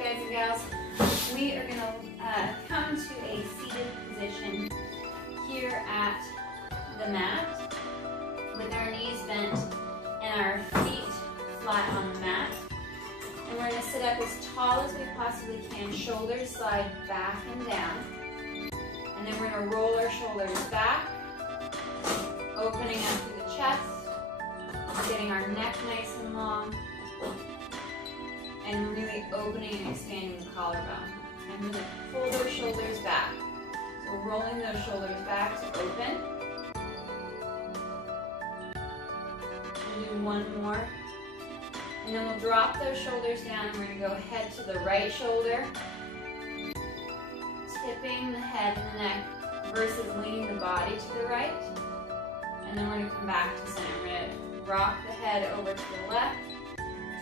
guys and gals. We are going to come to a seated position here at the mat with our knees bent and our feet flat on the mat. And we're going to sit up as tall as we possibly can, shoulders slide back and down. And then we're going to roll our shoulders back, opening up through the chest, getting our neck nice and long, and really opening and expanding the collarbone. And really pull those shoulders back. So rolling those shoulders back to open. We'll do one more. And then we'll drop those shoulders down and we're going to go head to the right shoulder, tipping the head and the neck versus leaning the body to the right. And then we're going to come back to center. We're going to rock the head over to the left,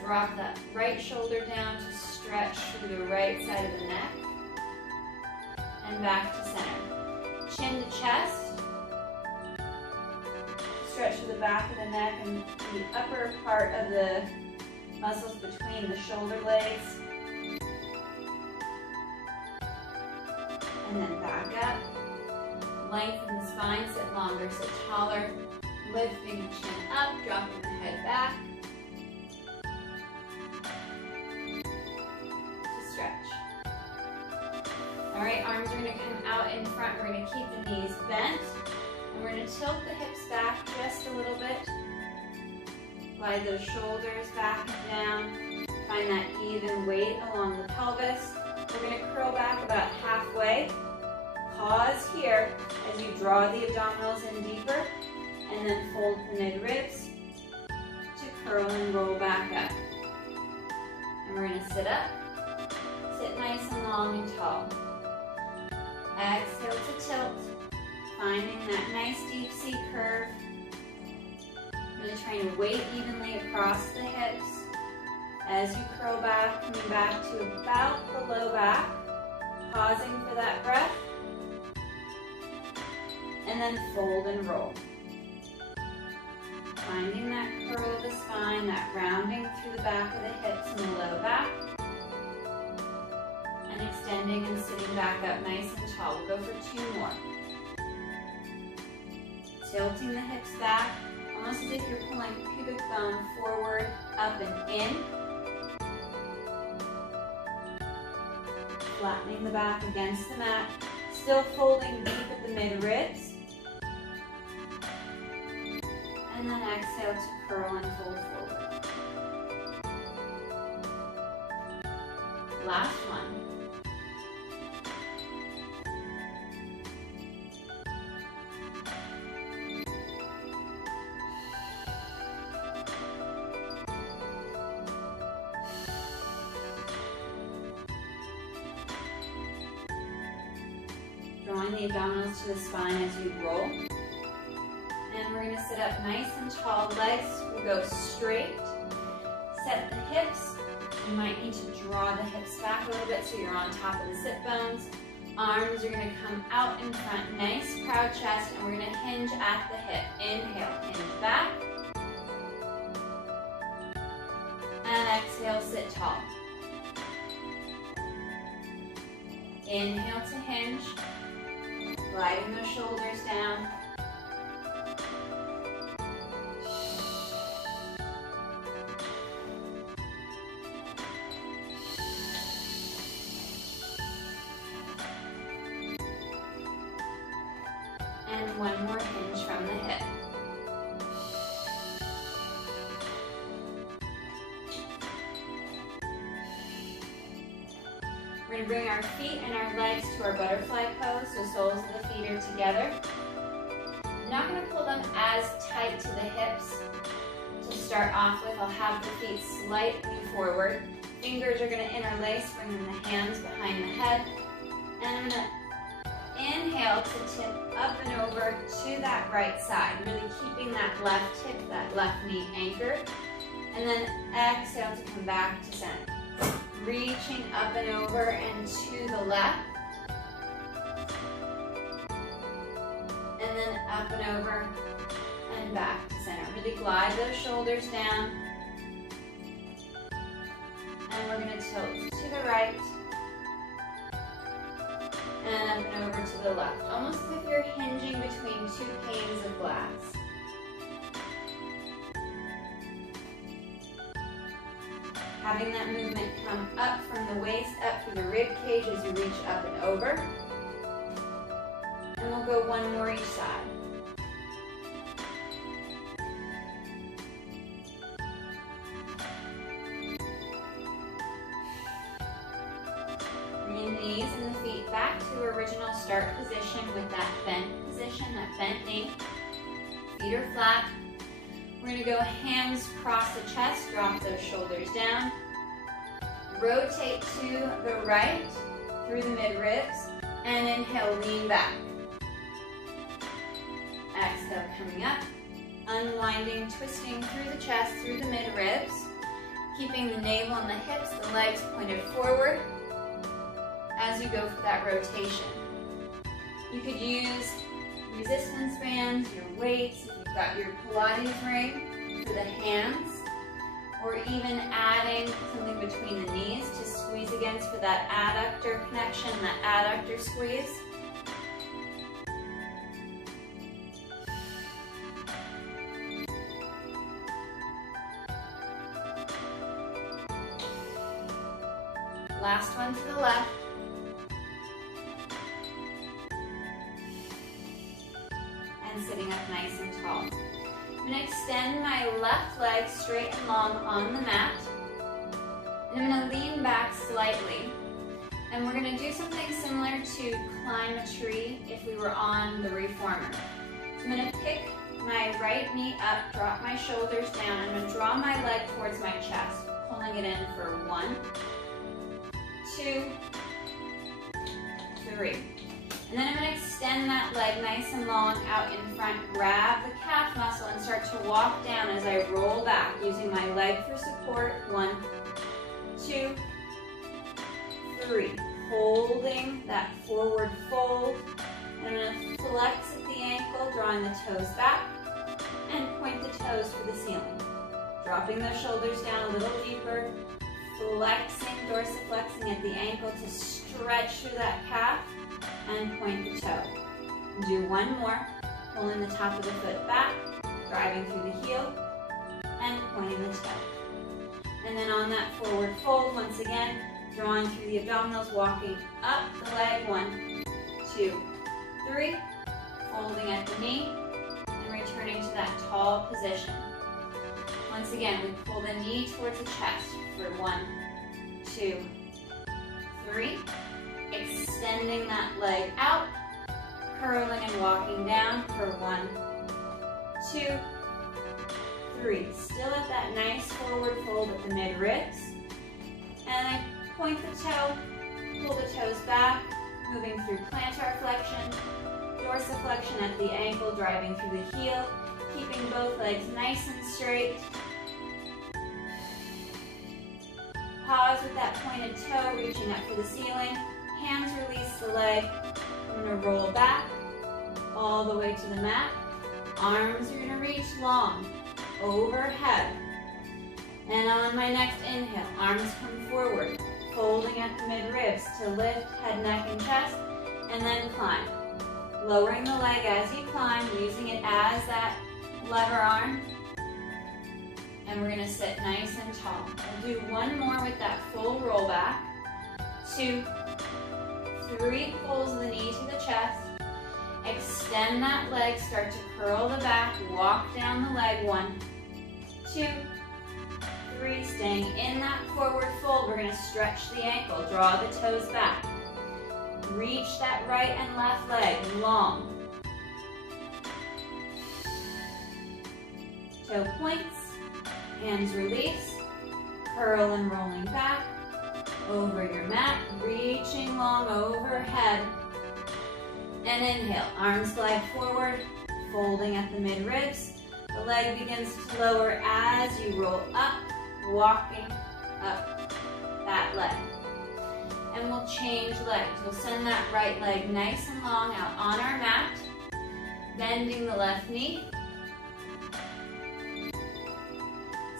drop that right shoulder down to stretch through the right side of the neck, and back to center. Chin to chest, stretch to the back of the neck and the upper part of the muscles between the shoulder blades. And then back up. Lengthen the spine, sit longer, sit taller. Lifting the chin up, dropping the head back. To stretch. Alright, arms are going to come out in front. We're going to keep the knees bent. And we're going to tilt the hips back just a little bit. Glide those shoulders back and down. Find that even weight along the pelvis. We're going to curl back about halfway. Pause here as you draw the abdominals in deeper. And then fold the mid-ribs to curl and roll back up. And we're going to sit up. Sit nice and long and tall. Exhale to tilt. Finding that nice deep C curve. Really trying to weight evenly across the hips. As you curl back, coming back to about the low back. Pausing for that breath. And then fold and roll. Finding that curl of the spine, that rounding through the back of the hips and the low back. And extending and sitting back up nice and tall. We'll go for two more. Tilting the hips back, almost as if you're pulling pubic bone forward, up and in. Flattening the back against the mat. Still folding deep at the mid-ribs. And then exhale to curl and fold forward. Last one. Drawing the abdominals to the spine as you roll. And we're going to sit up nice and tall. Legs will go straight. Set the hips. You might need to draw the hips back a little bit so you're on top of the sit bones. Arms are going to come out in front. Nice proud chest. And we're going to hinge at the hip. Inhale, hinge back. And exhale, sit tall. Inhale to hinge. Gliding those shoulders down. And one more hinge from the hip. We're going to bring our feet and our legs to our butterfly pose, so soles of the feet are together. I'm not going to pull them as tight to the hips to start off with. I'll have the feet slightly forward. Fingers are going to interlace, bringing the hands behind the head. And I'm going to inhale to tip up and over to that right side, really keeping that left hip, that left knee anchored. And then exhale to come back to center. Reaching up and over and to the left. And then up and over and back to center. Really glide those shoulders down. And we're going to tilt to the right and up and over to the left, almost as if you're hinging between two panes of glass. Having that movement come up from the waist, up through the rib cage as you reach up and over. And we'll go one more each side. Bring the knees and the feet back to original start position with that bent position, that bent knee. Feet are flat. We're going to go hands across the chest, drop those shoulders down. Rotate to the right through the mid-ribs, and inhale, lean back. Exhale, coming up, unwinding, twisting through the chest, through the mid-ribs, keeping the navel and the hips, the legs pointed forward as you go for that rotation. You could use resistance bands, your weights, if you've got your Pilates ring for the hands, or even adding something between the knees to squeeze against for that adductor connection, that adductor squeeze. Last one to the left. And sitting up nice and tall. I'm going to extend my left leg straight and long on the mat. And I'm going to lean back slightly. And we're going to do something similar to climb a tree if we were on the reformer. So I'm going to pick my right knee up, drop my shoulders down. I'm going to draw my leg towards my chest, pulling it in for 1, 2, 3. And then I'm going to extend that leg nice and long out in front, grab the calf muscle and start to walk down as I roll back using my leg for support. 1, 2, 3. Holding that forward fold. And I'm going to flex at the ankle, drawing the toes back and point the toes for the ceiling. Dropping those shoulders down a little deeper, flexing, dorsiflexing at the ankle to stretch through that calf and point the toe. Do one more, pulling the top of the foot back, driving through the heel, and pointing the toe. And then on that forward fold, once again, drawing through the abdominals, walking up the leg, 1, 2, 3, folding at the knee, and returning to that tall position. Once again, we pull the knee towards the chest for 1, 2, 3, extending that leg out, curling and walking down for 1, 2, 3. Still at that nice forward fold at the mid-ribs. And I point the toe, pull the toes back, moving through plantar flexion, dorsiflexion at the ankle, driving through the heel, keeping both legs nice and straight. Pause with that pointed toe, reaching up for the ceiling. Hands release the leg. I'm going to roll back all the way to the mat. Arms are going to reach long, overhead. And on my next inhale, arms come forward, folding at the mid-ribs to lift head, neck, and chest, and then climb. Lowering the leg as you climb, using it as that lever arm. And we're going to sit nice and tall. We'll do one more with that full roll back. 2, 3, pulls the knee to the chest. Extend that leg, start to curl the back, walk down the leg. 1, 2, 3, staying in that forward fold. We're going to stretch the ankle, draw the toes back. Reach that right and left leg long. Toe points, hands release, curl and rolling back, over your mat, reaching long overhead. And inhale, arms glide forward, folding at the mid-ribs. The leg begins to lower as you roll up, walking up that leg. And we'll change legs. We'll send that right leg nice and long out on our mat, bending the left knee.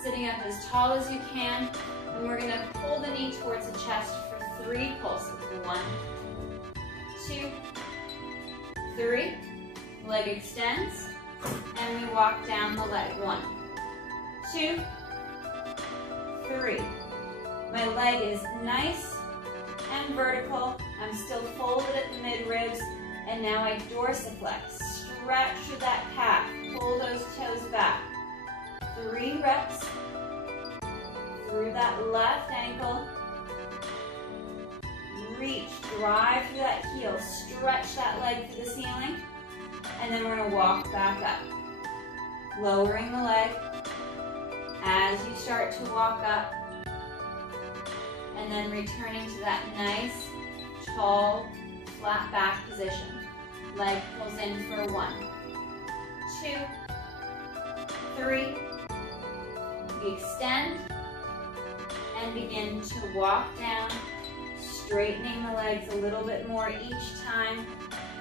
sitting up as tall as you can, and we're gonna pull the knee towards the chest for 3 pulses. 1, 2, 3. Leg extends, and we walk down the leg. 1, 2, 3. My leg is nice and vertical. I'm still folded at the mid-ribs, and now I dorsiflex. Stretch through that calf. Pull those toes back. 3 reps through that left ankle. Reach, drive through that heel. Stretch that leg to the ceiling. And then we're going to walk back up. Lowering the leg as you start to walk up. And then returning to that nice, tall, flat back position. Leg pulls in for 1, 2, 3. We extend and begin to walk down, straightening the legs a little bit more each time,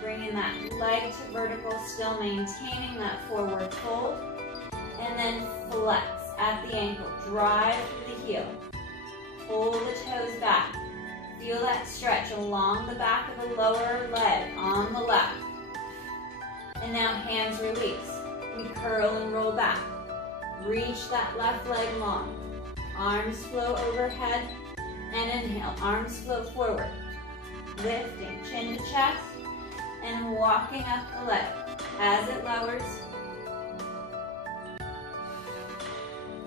bringing that leg to vertical, still maintaining that forward fold, and then flex at the ankle, drive through the heel, pull the toes back, feel that stretch along the back of the lower leg on the left, and now hands release. We curl and roll back, reach that left leg long, arms flow overhead, and inhale, arms flow forward, lifting chin to chest, and walking up the leg as it lowers,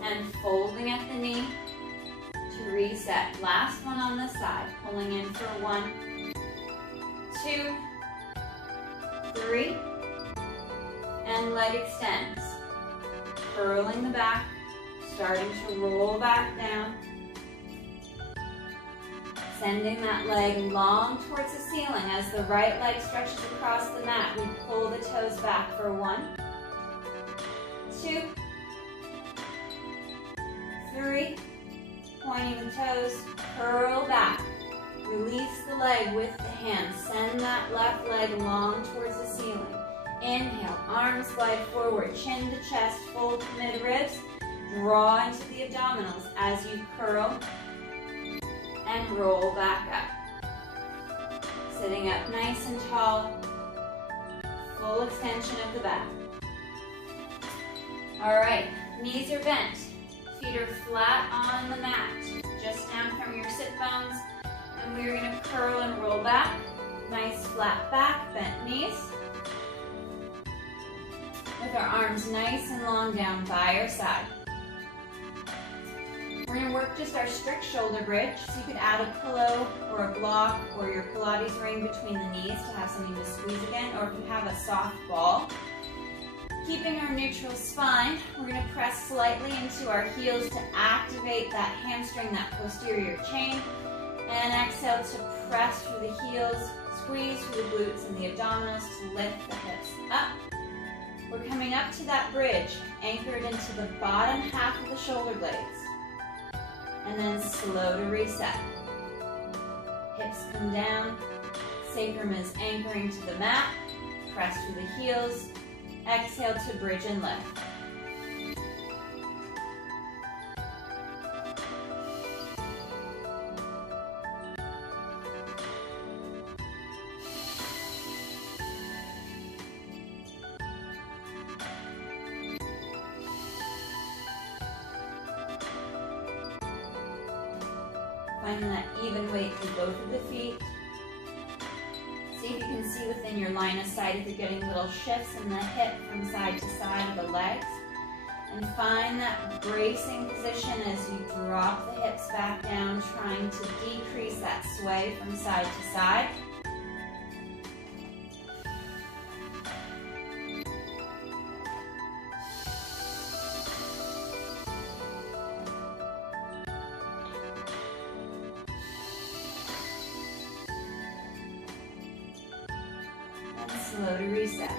and folding at the knee to reset. Last one on this side, pulling in for 1, 2, 3, and leg extends. Curling the back, starting to roll back down, sending that leg long towards the ceiling. As the right leg stretches across the mat, we pull the toes back for 1, 2, 3, pointing the toes, curl back, release the leg with the hands, send that left leg long towards the ceiling. Inhale, arms glide forward, chin to chest, fold to mid-ribs, draw into the abdominals as you curl and roll back up. Sitting up nice and tall, full extension of the back. All right, knees are bent, feet are flat on the mat, just down from your sit bones, and we're gonna curl and roll back. Nice flat back, bent knees. With our arms nice and long down by our side. We're going to work just our strict shoulder bridge, so you could add a pillow or a block or your Pilates ring between the knees to have something to squeeze again, or if you have a soft ball. Keeping our neutral spine, we're going to press slightly into our heels to activate that hamstring, that posterior chain, and exhale to press through the heels, squeeze through the glutes and the abdominals to lift the hips up. We're coming up to that bridge, anchored into the bottom half of the shoulder blades. And then slow to reset. Hips come down, sacrum is anchoring to the mat, press through the heels, exhale to bridge and lift. Finding that even weight through both of the feet. See if you can see within your line of sight if you're getting little shifts in the hip from side to side of the legs. And find that bracing position as you drop the hips back down, trying to decrease that sway from side to side. Slow to reset.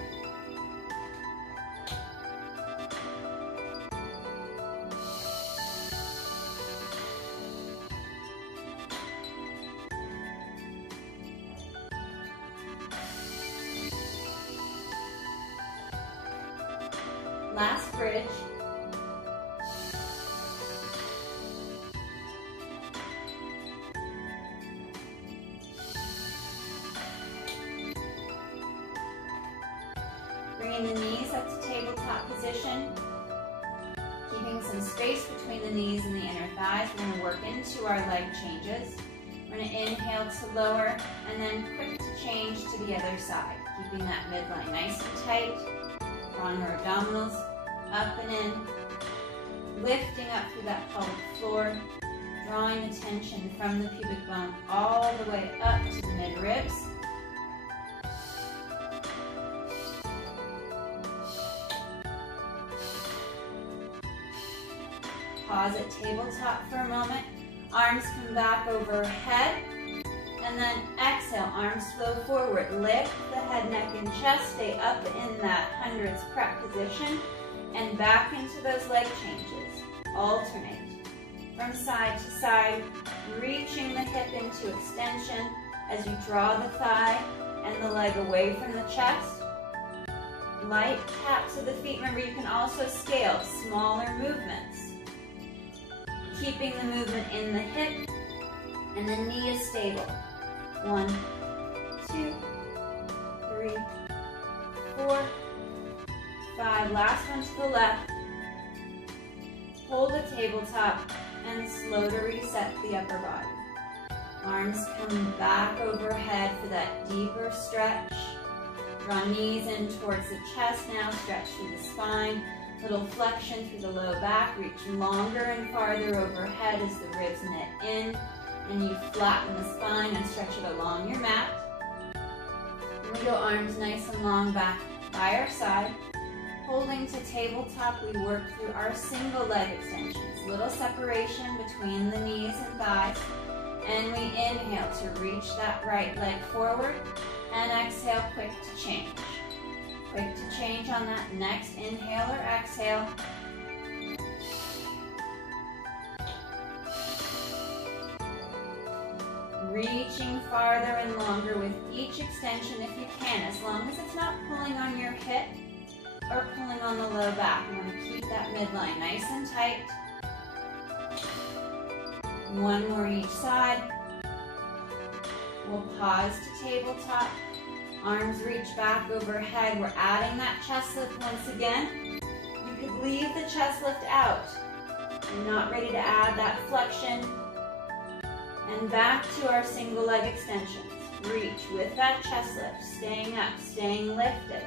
Last bridge. position, keeping some space between the knees and the inner thighs. We're going to work into our leg changes. We're going to inhale to lower and then quick to change to the other side, keeping that midline nice and tight, drawing our abdominals up and in, lifting up through that pelvic floor, drawing the tension from the pubic bone all the way up to the mid-ribs. Pause at tabletop for a moment. Arms come back overhead. And then exhale, arms flow forward. Lift the head, neck, and chest. Stay up in that hundreds prep position. And back into those leg changes. Alternate. From side to side, reaching the hip into extension as you draw the thigh and the leg away from the chest. Light taps of the feet. Remember, you can also scale smaller movements. Keeping the movement in the hip and the knee is stable. 1, 2, 3, 4, 5. Last one to the left. Hold the tabletop and slow to reset the upper body. Arms come back overhead for that deeper stretch. Draw knees in towards the chest now. Stretch through the spine. Little flexion through the low back. Reach longer and farther overhead as the ribs knit in. And you flatten the spine and stretch it along your mat. And we go arms nice and long back by our side. Holding to tabletop, we work through our single leg extensions. Little separation between the knees and thighs. And we inhale to reach that right leg forward. And exhale, quick to change. Quick to change on that next inhale or exhale. Reaching farther and longer with each extension if you can, as long as it's not pulling on your hip or pulling on the low back. You want to keep that midline nice and tight. One more each side. We'll pause to tabletop. Arms reach back overhead. We're adding that chest lift once again. You could leave the chest lift out. You're not ready to add that flexion. And back to our single leg extensions. Reach with that chest lift, staying up, staying lifted.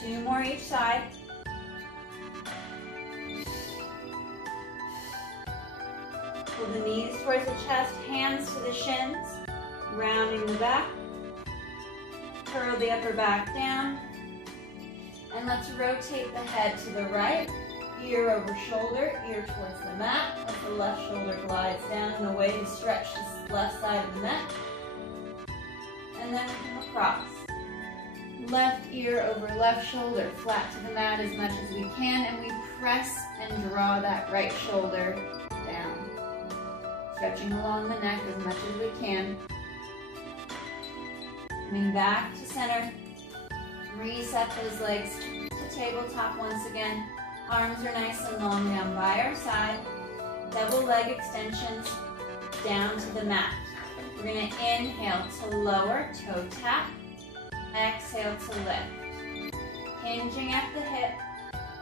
Two more each side. Pull the knees towards the chest, hands to the shins, rounding the back. Curl the upper back down. And let's rotate the head to the right, ear over shoulder, ear towards the mat, as the left shoulder glides down in a way to stretch the left side of the neck. And then we come across. Left ear over left shoulder, flat to the mat as much as we can, and we press and draw that right shoulder down. Stretching along the neck as much as we can. Coming back to center. Reset those legs to tabletop once again. Arms are nice and long down by our side. Double leg extensions down to the mat. We're going to inhale to lower, toe tap. Exhale to lift. Hinging at the hip,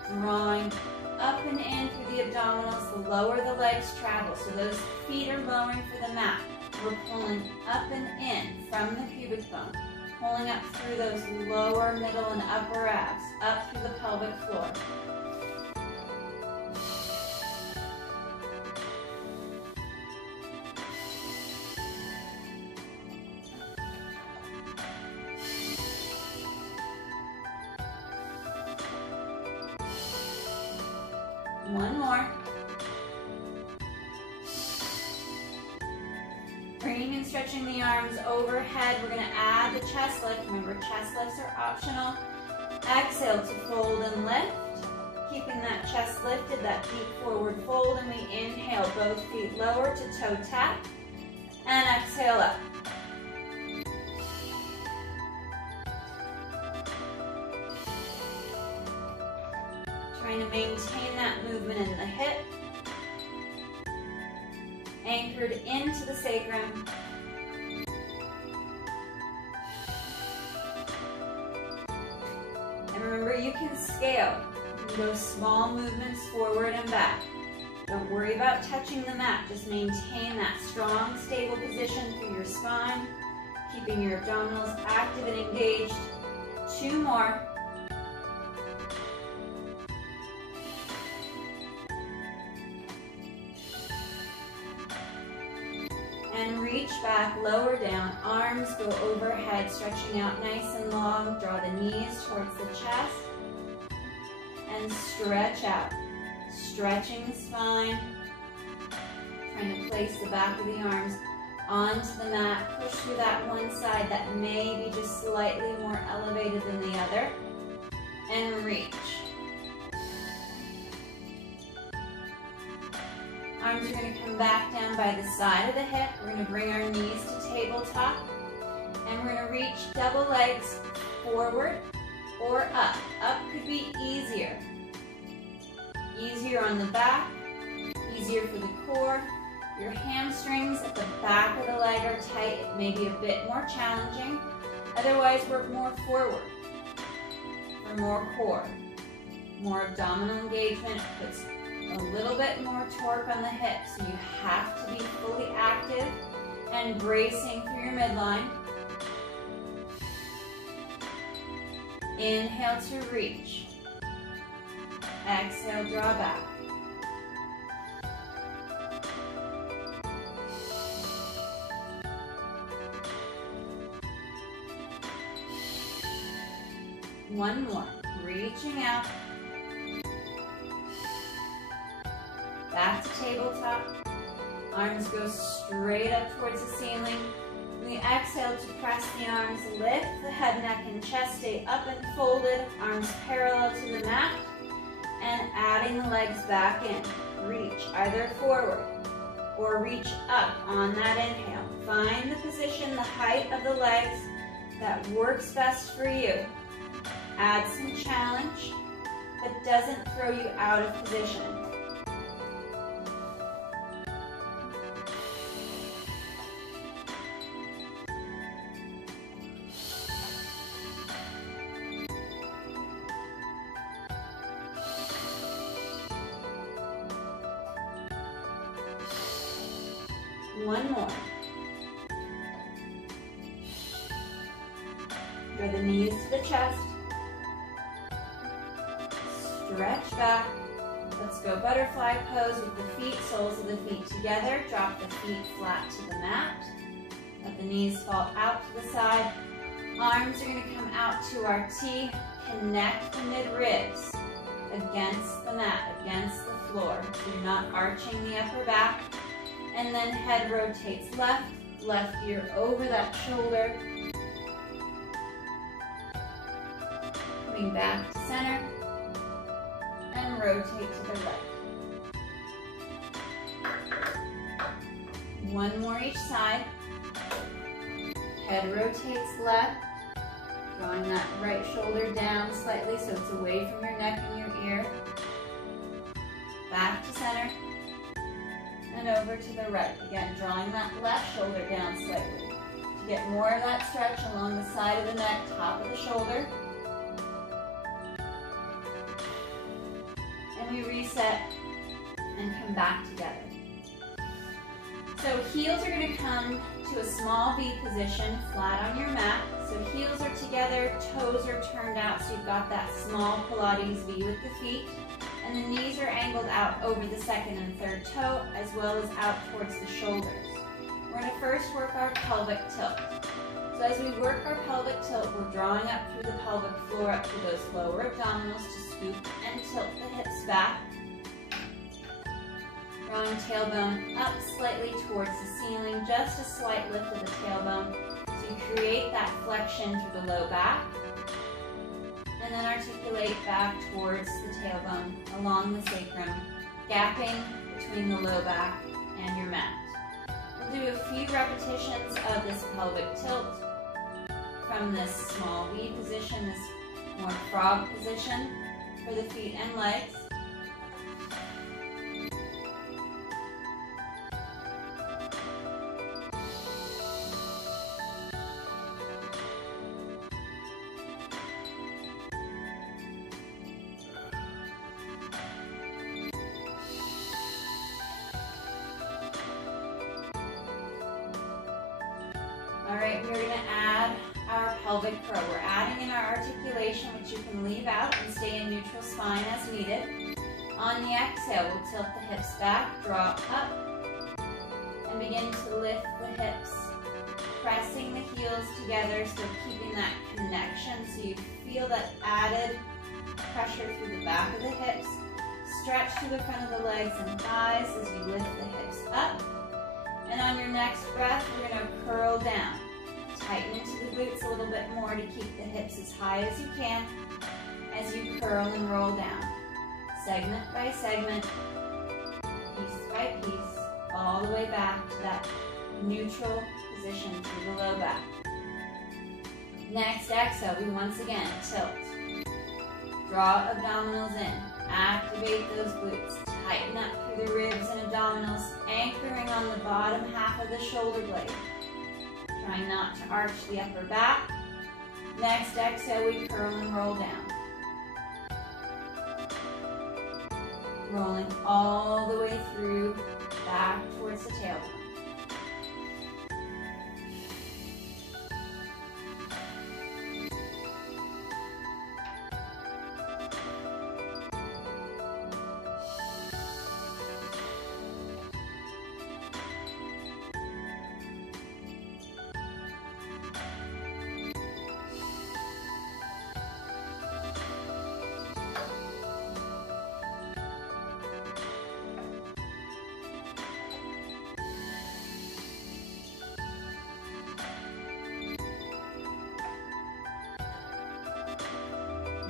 drawing up and in through the abdominals. The lower the legs travel, so those feet are lowering for the mat. We're pulling up and in from the pubic bone, pulling up through those lower, middle, and upper abs, up through the pelvic floor. One more. Bringing and stretching the arms overhead. We're going to add the chest lift. Remember, chest lifts are optional. Exhale to fold and lift. Keeping that chest lifted, that deep forward fold. And we inhale, both feet lower to toe tap. And exhale up. Trying to maintain that movement in the hip. anchored into the sacrum. And remember, you can scale. You can go small movements forward and back. Don't worry about touching the mat. Just maintain that strong, stable position through your spine, keeping your abdominals active and engaged. 2 more. And reach back, lower down, arms go overhead, stretching out nice and long. Draw the knees towards the chest and stretch out. Stretching the spine, trying to place the back of the arms onto the mat. Push through that one side that may be just slightly more elevated than the other, and reach. Arms are going to come back down by the side of the hip. We're going to bring our knees to tabletop, and we're going to reach double legs forward or up. Up could be easier. Easier on the back, easier for the core. Your hamstrings at the back of the leg are tight. It may be a bit more challenging. Otherwise, work more forward for more core. More abdominal engagement puts a little bit more torque on the hips. So you have to be fully active and bracing through your midline. Inhale to reach. Exhale, draw back. One more. Reaching out. Back to tabletop. Arms go straight up towards the ceiling. We exhale to press the arms, lift the head, neck, and chest. Stay up and folded. Arms parallel to the mat. And adding the legs back in. Reach either forward or reach up on that inhale. Find the position, the height of the legs that works best for you. Add some challenge, but doesn't throw you out of position. One more. Draw the knees to the chest. Stretch back. Let's go butterfly pose with the feet, soles of the feet together. Drop the feet flat to the mat. Let the knees fall out to the side. Arms are going to come out to our T. Connect the mid-ribs against the mat, against the floor. So you're not arching the upper back. And then head rotates left, left ear over that shoulder. Coming back to center. And rotate to the right. One more each side. Head rotates left. Drawing that right shoulder down slightly so it's away from your neck and your ear. Back to center. And over to the right. Again, drawing that left shoulder down slightly to get more of that stretch along the side of the neck, top of the shoulder. And we reset and come back together. So heels are going to come to a small V position, flat on your mat. So heels are together, toes are turned out, so you've got that small Pilates V with the feet. And the knees are angled out over the second and third toe, as well as out towards the shoulders. We're going to first work our pelvic tilt. So as we work our pelvic tilt, we're drawing up through the pelvic floor, up through those lower abdominals to scoop and tilt the hips back. Drawing tailbone up slightly towards the ceiling, just a slight lift of the tailbone. So you create that flexion through the low back. And then articulate back towards the tailbone, along the sacrum, gapping between the low back and your mat. We'll do a few repetitions of this pelvic tilt from this small V position, this more frog position for the feet and legs. All right, we're going to add our pelvic curl. We're adding in our articulation, which you can leave out and stay in neutral spine as needed. On the exhale, we'll tilt the hips back, draw up, and begin to lift the hips, pressing the heels together, so keeping that connection so you feel that added pressure through the back of the hips. Stretch through the front of the legs and thighs as you lift the hips up. And on your next breath, we're going to curl down. Tighten into the glutes a little bit more to keep the hips as high as you can as you curl and roll down. Segment by segment, piece by piece, all the way back to that neutral position through the low back. Next exhale, we once again tilt. Draw abdominals in. Activate those glutes. Tighten up through the ribs and abdominals, anchoring on the bottom half of the shoulder blade. Trying not to arch the upper back. Next exhale, we curl and roll down. Rolling all the way through, back towards the tailbone.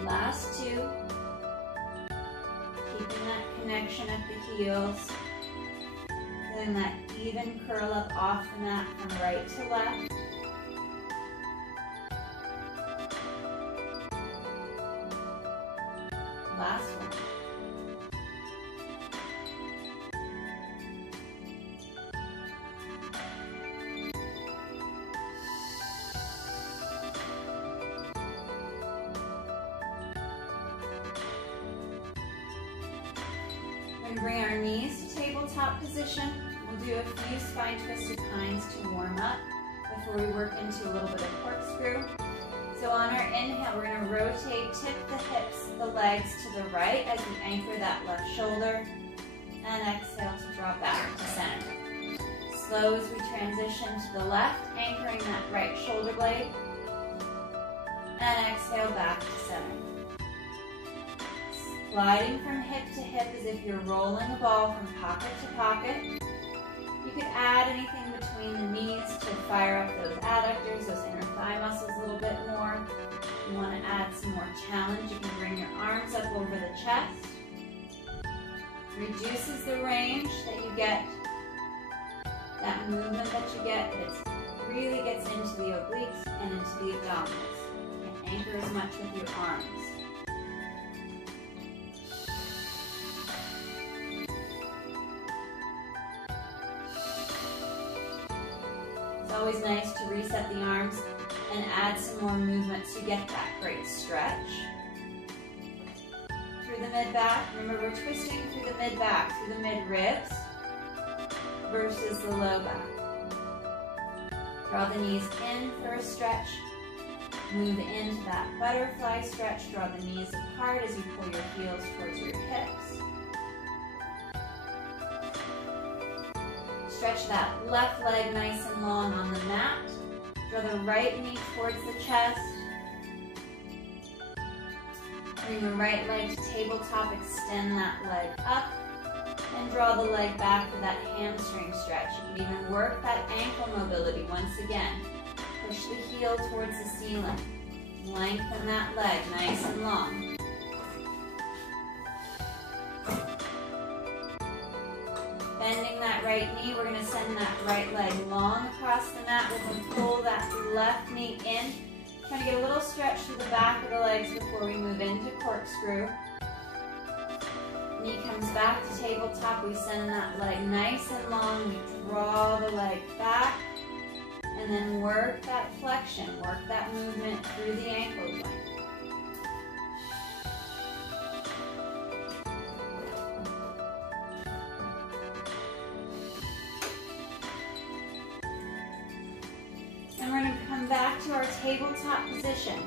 Last two, keeping that connection at the heels, then that even curl up off the mat from right to left. Last one. Bring our knees to tabletop position. We'll do a few spine twisted pines to warm up before we work into a little bit of corkscrew. So on our inhale, we're going to rotate, tip the hips, the legs to the right as we anchor that left shoulder. And exhale to draw back to center. Slow as we transition to the left, anchoring that right shoulder blade. And exhale back to center. Gliding from hip to hip as if you're rolling a ball from pocket to pocket. You could add anything between the knees to fire up those adductors, those inner thigh muscles a little bit more. If you want to add some more challenge, you can bring your arms up over the chest. Reduces the range that you get, that movement that you get, but it really gets into the obliques and into the abdominals. You can't anchor as much with your arms. It's always nice to reset the arms and add some more movement so you get that great stretch. Through the mid-back, remember we're twisting through the mid-back, through the mid-ribs versus the low back. Draw the knees in for a stretch. Move into that butterfly stretch. Draw the knees apart as you pull your heels towards your hips. Stretch that left leg nice and long on the mat. Draw the right knee towards the chest. Bring the right leg to tabletop, extend that leg up, and draw the leg back for that hamstring stretch. You can even work that ankle mobility once again. Push the heel towards the ceiling. Lengthen that leg nice and long. Bending that right knee, we're going to send that right leg long across the mat. We're going to pull that left knee in. Trying to get a little stretch through the back of the legs before we move into corkscrew. Knee comes back to tabletop. We send that leg nice and long. We draw the leg back. And then work that flexion. Work that movement through the ankle joint. tabletop position.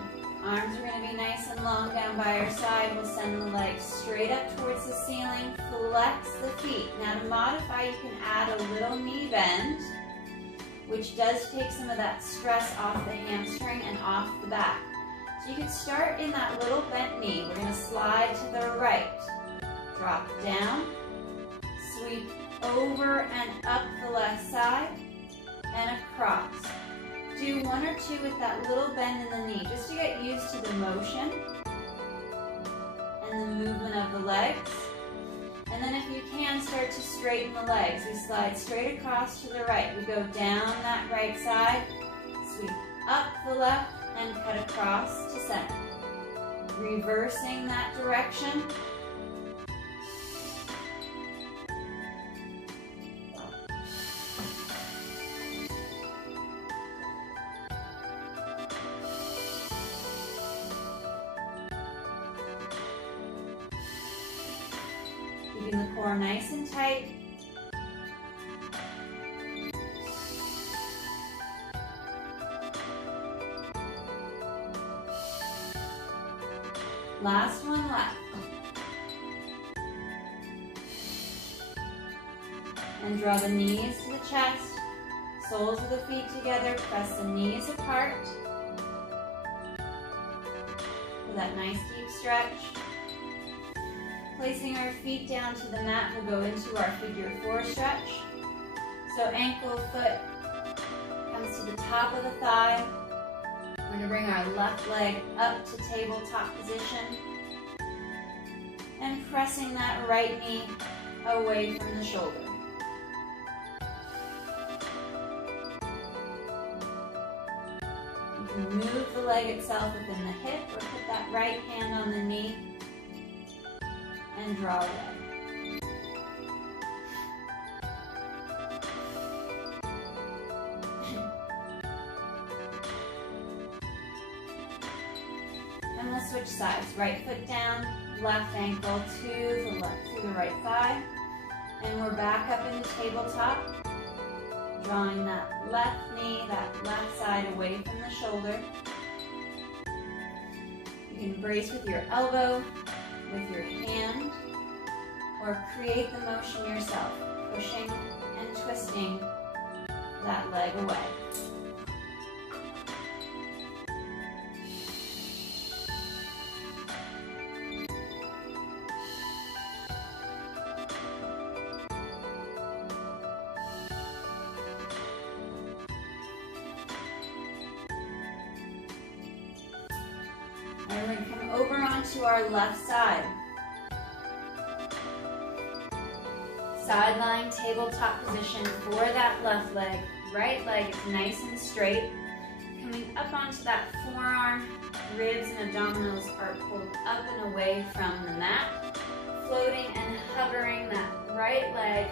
Arms are going to be nice and long down by our side. We'll send the legs straight up towards the ceiling. Flex the feet. Now to modify, you can add a little knee bend, which does take some of that stress off the hamstring and off the back. So you can start in that little bent knee. We're going to slide to the right. Drop down. Sweep over and up the left side and across. Do one or two with that little bend in the knee, just to get used to the motion and the movement of the legs. And then if you can, start to straighten the legs. We slide straight across to the right. We go down that right side, sweep up the left, and cut across to center. Reversing that direction. Keeping the core nice and tight. Last one left. And draw the knees to the chest, soles of the feet together, press the knees apart. For that nice deep stretch. Placing our feet down to the mat, we'll go into our figure 4 stretch. So ankle, foot comes to the top of the thigh. We're going to bring our left leg up to tabletop position. And pressing that right knee away from the shoulder. You can move the leg itself within the hip or put that right hand on the knee and draw away. And we'll switch sides. Right foot down, left ankle to the right thigh. And we're back up into tabletop, drawing that left knee, that left side away from the shoulder. You can brace with your elbow, with your hand, or create the motion yourself, pushing and twisting that leg away. And we're going to come over onto our left side. Sideline tabletop position for that left leg. Right leg is nice and straight. Coming up onto that forearm, ribs and abdominals are pulled up and away from the mat. Floating and hovering that right leg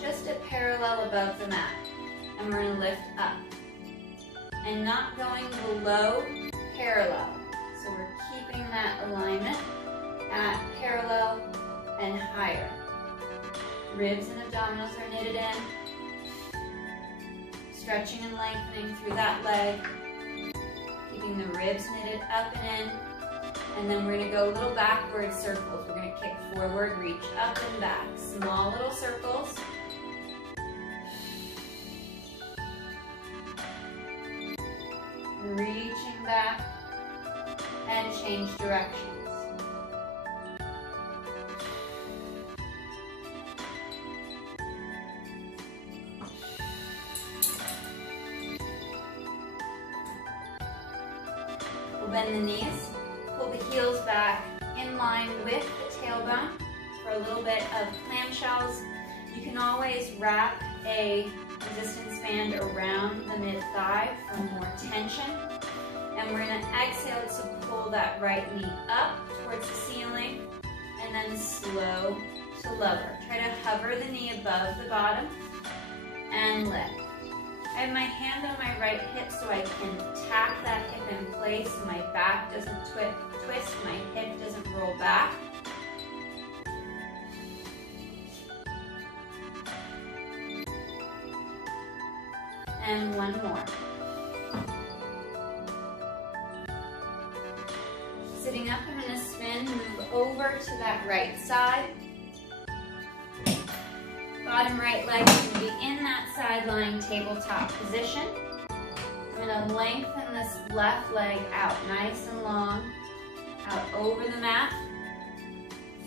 just a parallel above the mat. And we're going to lift up. And not going below parallel. So we're keeping that alignment at parallel and higher. Ribs and abdominals are knitted in. Stretching and lengthening through that leg. Keeping the ribs knitted up and in. And then we're going to go little backward circles. We're going to kick forward, reach up and back. Small little circles. Reaching back and change directions. We'll bend the knees, pull the heels back in line with the tailbone for a little bit of clamshells. You can always wrap a resistance band around the mid-thigh for more tension. And we're going to exhale to pull that right knee up towards the ceiling and then slow to lower. Try to hover the knee above the bottom and lift. I have my hand on my right hip so I can tap that hip in place. My back doesn't twist, my hip doesn't roll back. And one more. over to that right side. Bottom right leg is going to be in that side lying tabletop position. I'm going to lengthen this left leg out nice and long, out over the mat.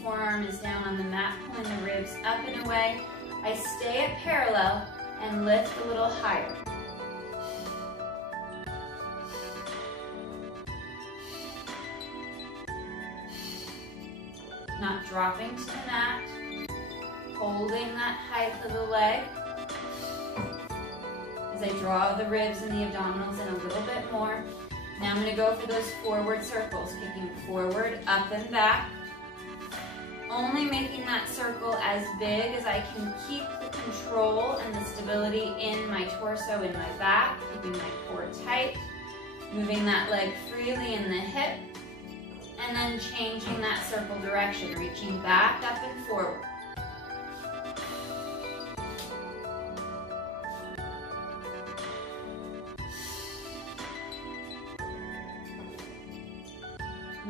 Forearm is down on the mat, pulling the ribs up and away. I stay at parallel and lift a little higher. Not dropping to the mat, holding that height of the leg. As I draw the ribs and the abdominals in a little bit more. Now I'm going to go for those forward circles, kicking forward, up and back. Only making that circle as big as I can keep the control and the stability in my torso, in my back, keeping my core tight, moving that leg freely in the hip, and then changing that circle direction, reaching back up and forward.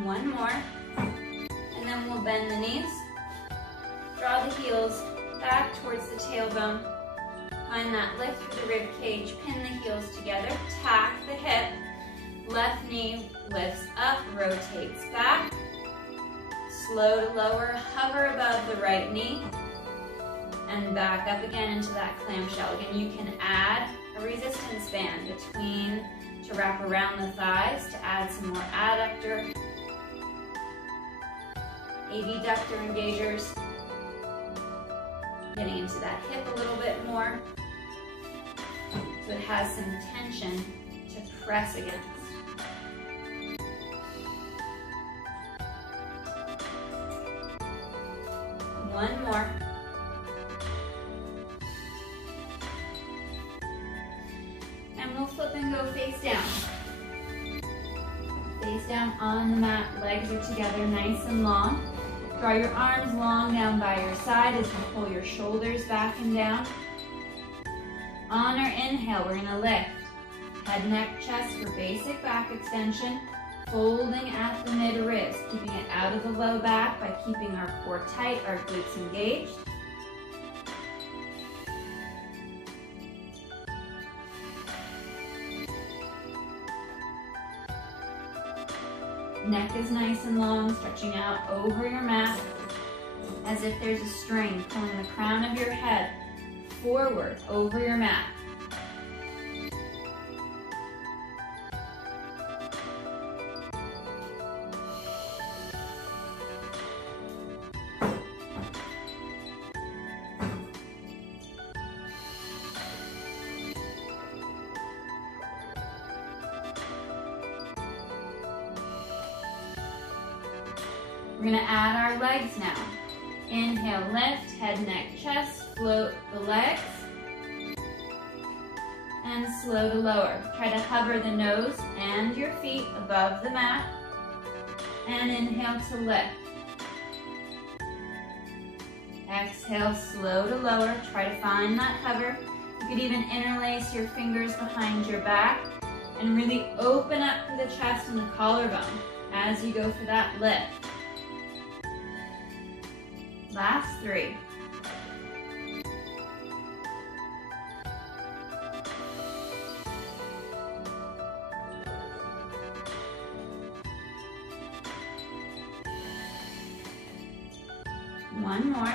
One more. And then we'll bend the knees, draw the heels back towards the tailbone, find that lift through the rib cage, pin the heels together, tack the hip, left knee lifts up, rotates back, slow to lower, hover above the right knee, and back up again into that clamshell. Again, you can add a resistance band between to wrap around the thighs to add some more adductor, abductor engagers, getting into that hip a little bit more so it has some tension to press against. One more. And we'll flip and go face down. Face down on the mat, legs are together nice and long. Draw your arms long down by your side as you pull your shoulders back and down. On our inhale, we're gonna lift. Head, neck, chest for basic back extension. Folding at the mid ribs, keeping it out of the low back by keeping our core tight, our glutes engaged. Neck is nice and long, stretching out over your mat as if there's a string pulling the crown of your head forward over your mat. We're gonna add our legs now. Inhale, lift, head, neck, chest, float the legs, and slow to lower. Try to hover the nose and your feet above the mat, and inhale to lift. Exhale, slow to lower. Try to find that hover. You could even interlace your fingers behind your back and really open up through the chest and the collarbone as you go for that lift. Last three. One more.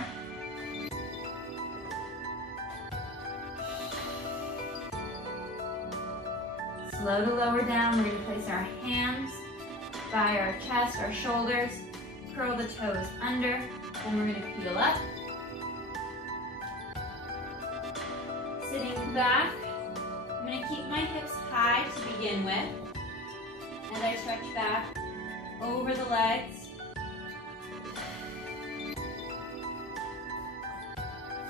Slow to lower down. We're going to place our hands by our chest, our shoulders, curl the toes under, and we're going to peel up. Sitting back, I'm going to keep my hips high to begin with as I stretch back over the legs.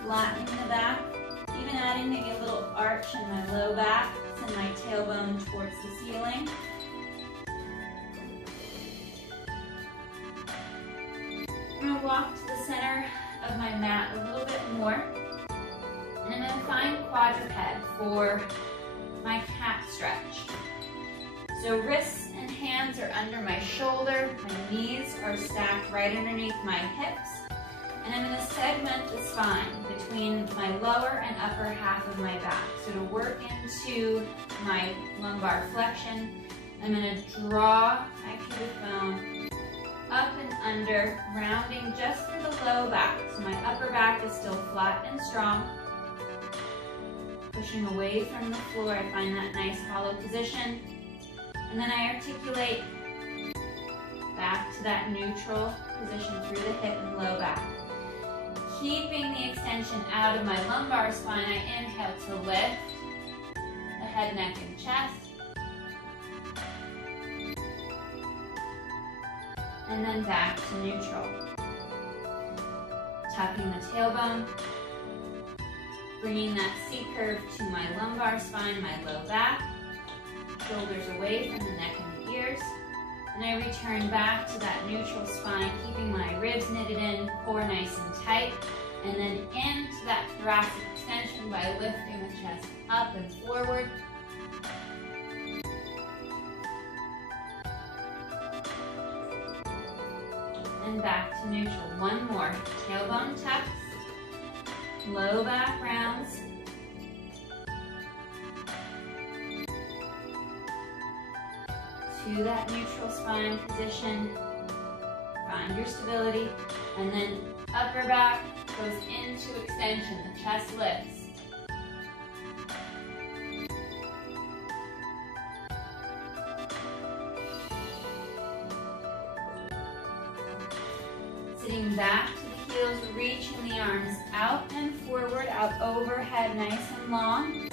Flattening the back, even adding maybe a little arch in my low back, send my tailbone towards the ceiling. I'm going to walk to the center of my mat a little bit more, and I'm going to find quadruped for my cat stretch. So wrists and hands hands are under my shoulder, my knees are stacked right underneath my hips, and I'm going to segment the spine between my lower and upper half of my back. So to work into my lumbar flexion, I'm going to draw my pubic bone up and under, rounding just for the low back. So my upper back is still flat and strong. Pushing away from the floor, I find that nice hollow position. And then I articulate back to that neutral position through the hip and low back. Keeping the extension out of my lumbar spine, I inhale to lift the head, neck, and chest. And then back to neutral. Tucking the tailbone. Bringing that C curve to my lumbar spine, my low back. Shoulders away from the neck and the ears. And I return back to that neutral spine, keeping my ribs knitted in, core nice and tight. And then into that thoracic extension by lifting the chest up and forward. And back to neutral. One more. Tailbone tucks. Low back rounds. To that neutral spine position. Find your stability. And then upper back goes into extension. The chest lifts. Sitting back to the heels, reaching the arms out and forward, out overhead, nice and long.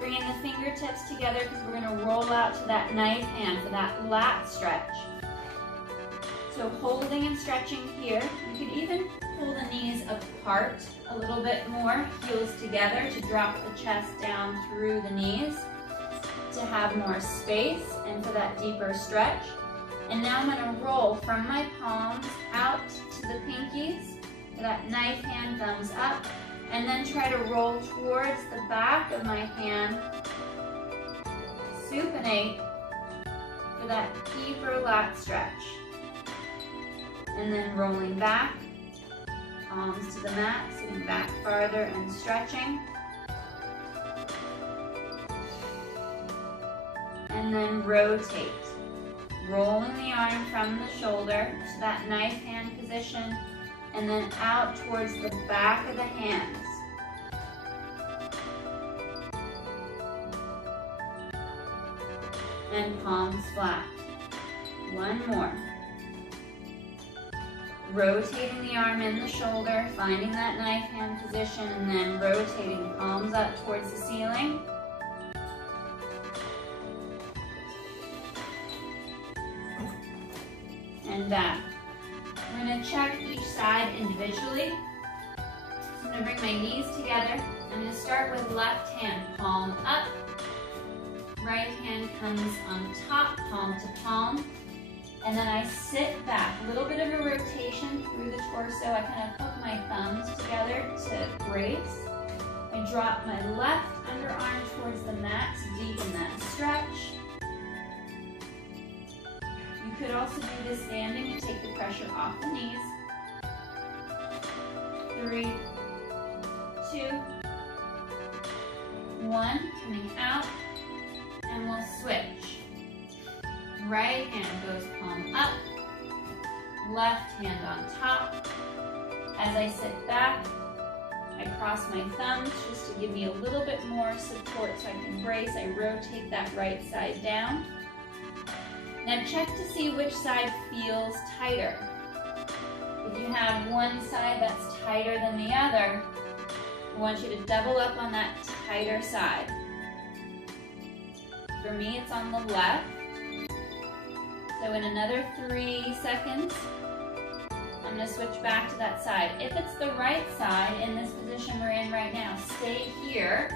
Bringing the fingertips together because we're going to roll out to that knife hand for that lat stretch. So holding and stretching here. You could even pull the knees apart a little bit more, heels together to drop the chest down through the knees to have more space and for that deeper stretch. And now I'm going to roll from my palms out to the pinkies, that knife hand, thumbs up, and then try to roll towards the back of my hand, supinate for that deeper lat stretch. And then rolling back, palms to the mat, sitting back farther and stretching. And then rotate. Rolling the arm from the shoulder to that knife hand position and then out towards the back of the hands. And palms flat. One more. Rotating the arm in the shoulder, finding that knife hand position, and then rotating palms up towards the ceiling. And back. I'm going to check each side individually. So I'm going to bring my knees together. I'm going to start with left hand, palm up. Right hand comes on top, palm to palm. And then I sit back. A little bit of a rotation through the torso. I kind of hook my thumbs together to brace. I drop my left underarm towards the mat to deepen that stretch. You could also do this standing to take the pressure off the knees. 3, 2, 1, coming out, and we'll switch. Right hand goes palm up, left hand on top. As I sit back, I cross my thumbs just to give me a little bit more support so I can brace. I rotate that right side down. Now check to see which side feels tighter. If you have one side that's tighter than the other, I want you to double up on that tighter side. For me, it's on the left. So in another 3 seconds, I'm going to switch back to that side. If it's the right side in this position we're in right now, stay here.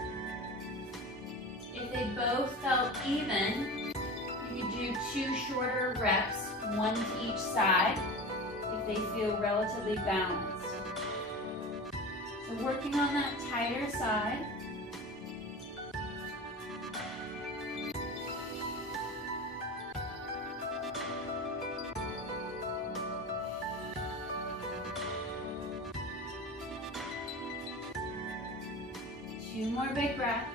If they both felt even, you could do 2 shorter reps, 1 to each side, if they feel relatively balanced. So working on that tighter side. 2 more big breaths.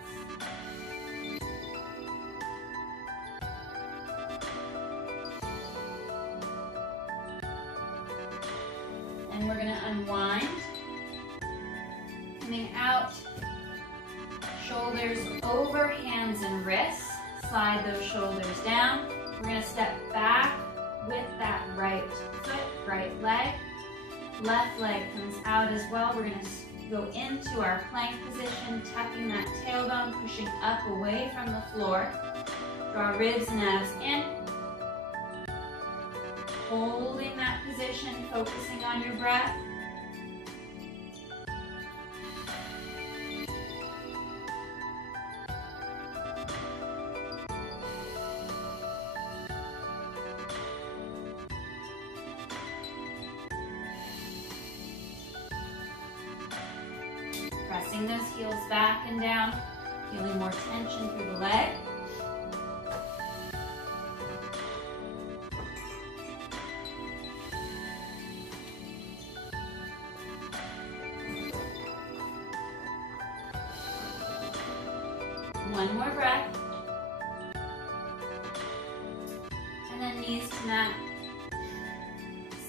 And we're gonna unwind. Coming out, shoulders over hands and wrists. Slide those shoulders down. We're gonna step back with that right foot, right leg. Left leg comes out as well. We're gonna go into our plank position, tucking that tailbone, pushing up away from the floor. Draw ribs and abs in. Holding that position, focusing on your breath. Pressing those heels back and down, feeling more tension through the leg. One more breath. And then knees to mat.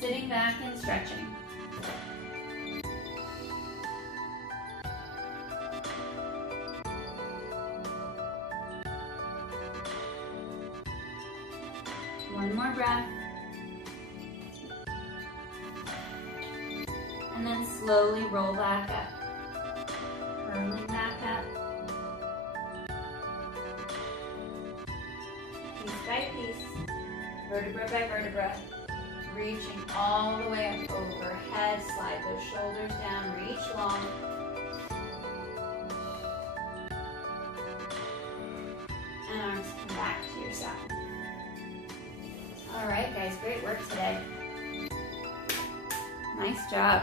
Sitting back and stretching. One more breath. And then slowly roll back up. Curling back up. Piece by piece, vertebra by vertebra, reaching all the way up overhead. Slide those shoulders down, reach long. And arms come back to your side. All right, guys, great work today. Nice job.